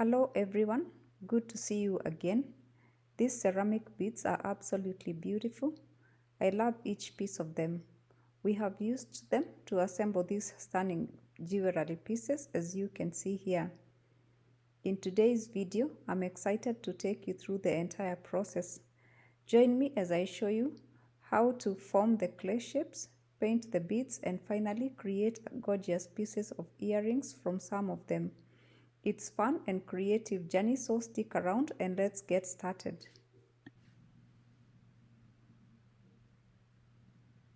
Hello everyone, good to see you again. These ceramic beads are absolutely beautiful. I love each piece of them. We have used them to assemble these stunning jewelry pieces as you can see here. In today's video, I'm excited to take you through the entire process. Join me as I show you how to form the clay shapes, paint the beads, and finally create gorgeous pieces of earrings from some of them. It's fun and creative journey, so stick around and let's get started.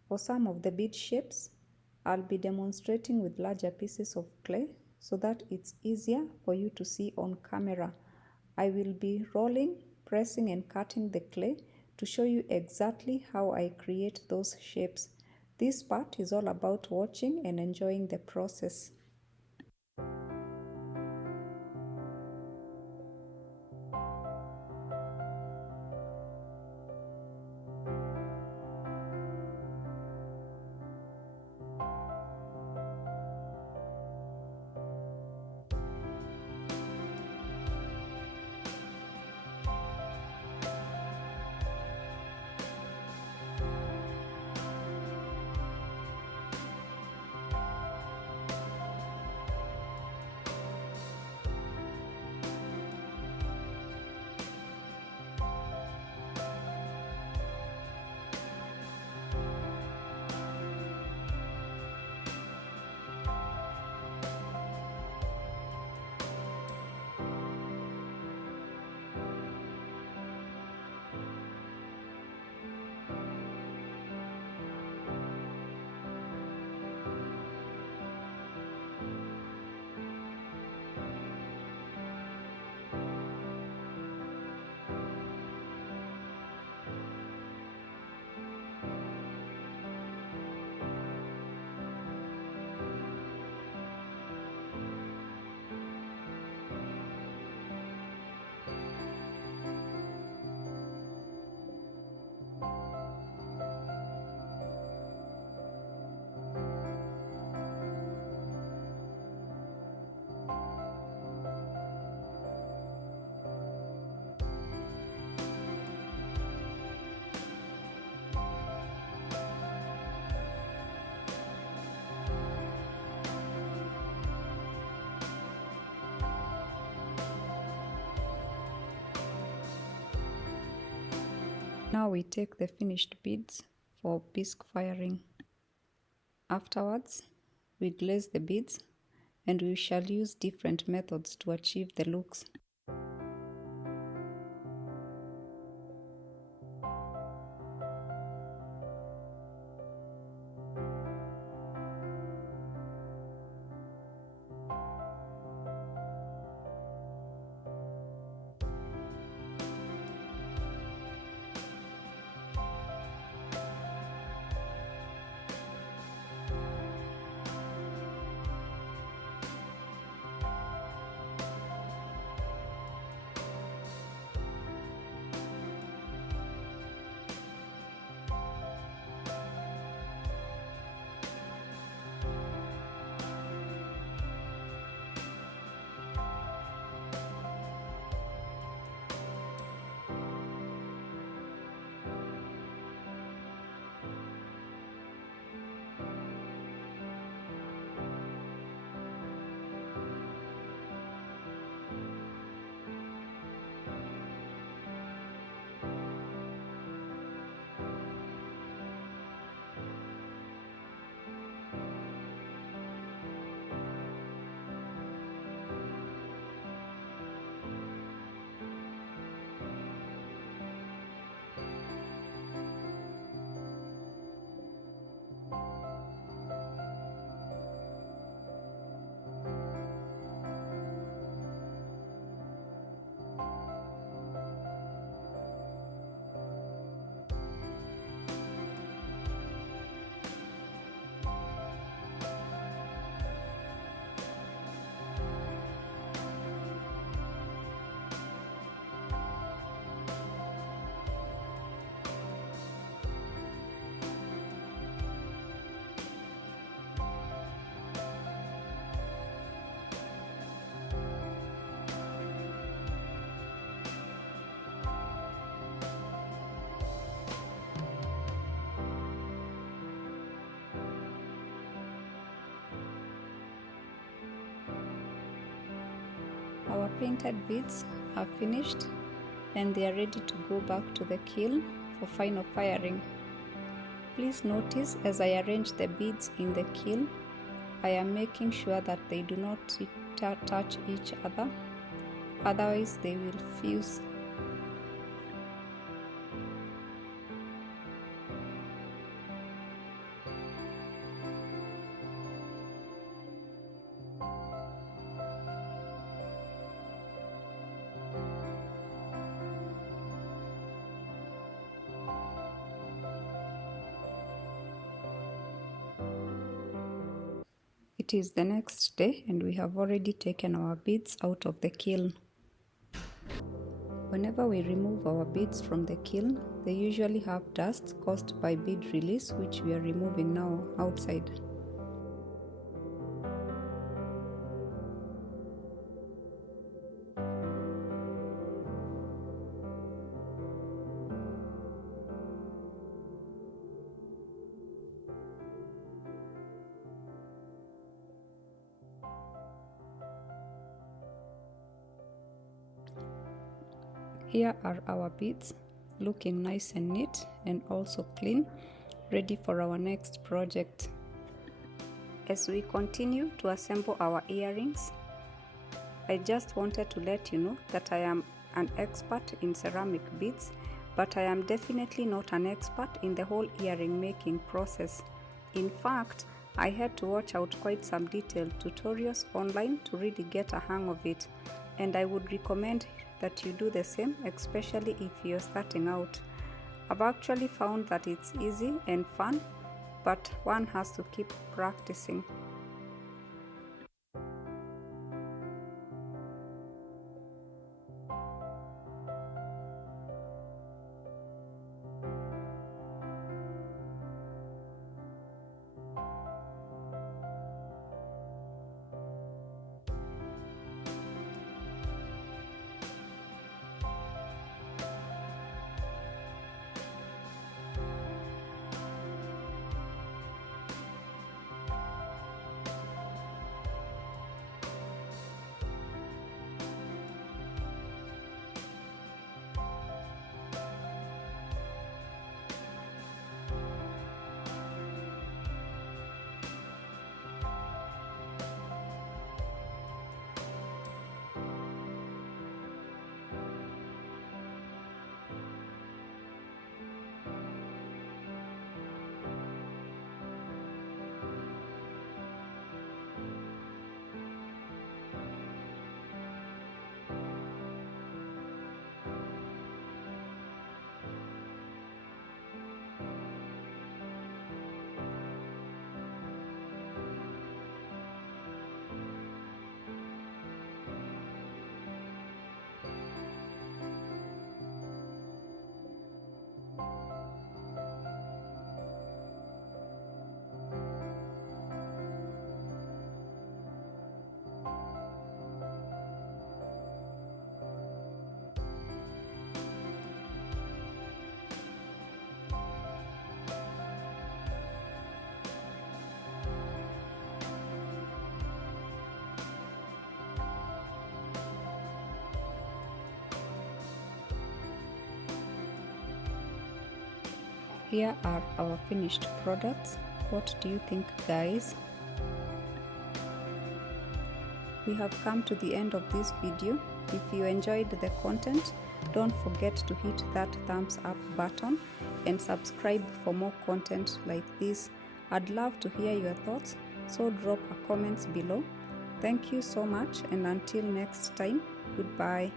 For some of the bead shapes, I'll be demonstrating with larger pieces of clay so that it's easier for you to see on camera. I will be rolling, pressing and cutting the clay to show you exactly how I create those shapes. This part is all about watching and enjoying the process. Now we take the finished beads for bisque firing. Afterwards, we glaze the beads and we shall use different methods to achieve the looks. Our painted beads are finished and they are ready to go back to the kiln for final firing. Please notice as I arrange the beads in the kiln, I am making sure that they do not touch each other, otherwise they will fuse. It is the next day and we have already taken our beads out of the kiln. Whenever we remove our beads from the kiln, they usually have dust caused by bead release, which we are removing now outside. Here are our beads, looking nice and neat and also clean, ready for our next project. As we continue to assemble our earrings, I just wanted to let you know that I am an expert in ceramic beads, but I am definitely not an expert in the whole earring making process. In fact, I had to watch out quite some detailed tutorials online to really get a hang of it, and I would recommend that you do the same, especially if you're starting out. I've actually found that it's easy and fun, but one has to keep practicing. Here are our finished products. What do you think, guys? We have come to the end of this video. If you enjoyed the content, don't forget to hit that thumbs up button and subscribe for more content like this. I'd love to hear your thoughts, so drop a comment below. Thank you so much, and until next time, goodbye.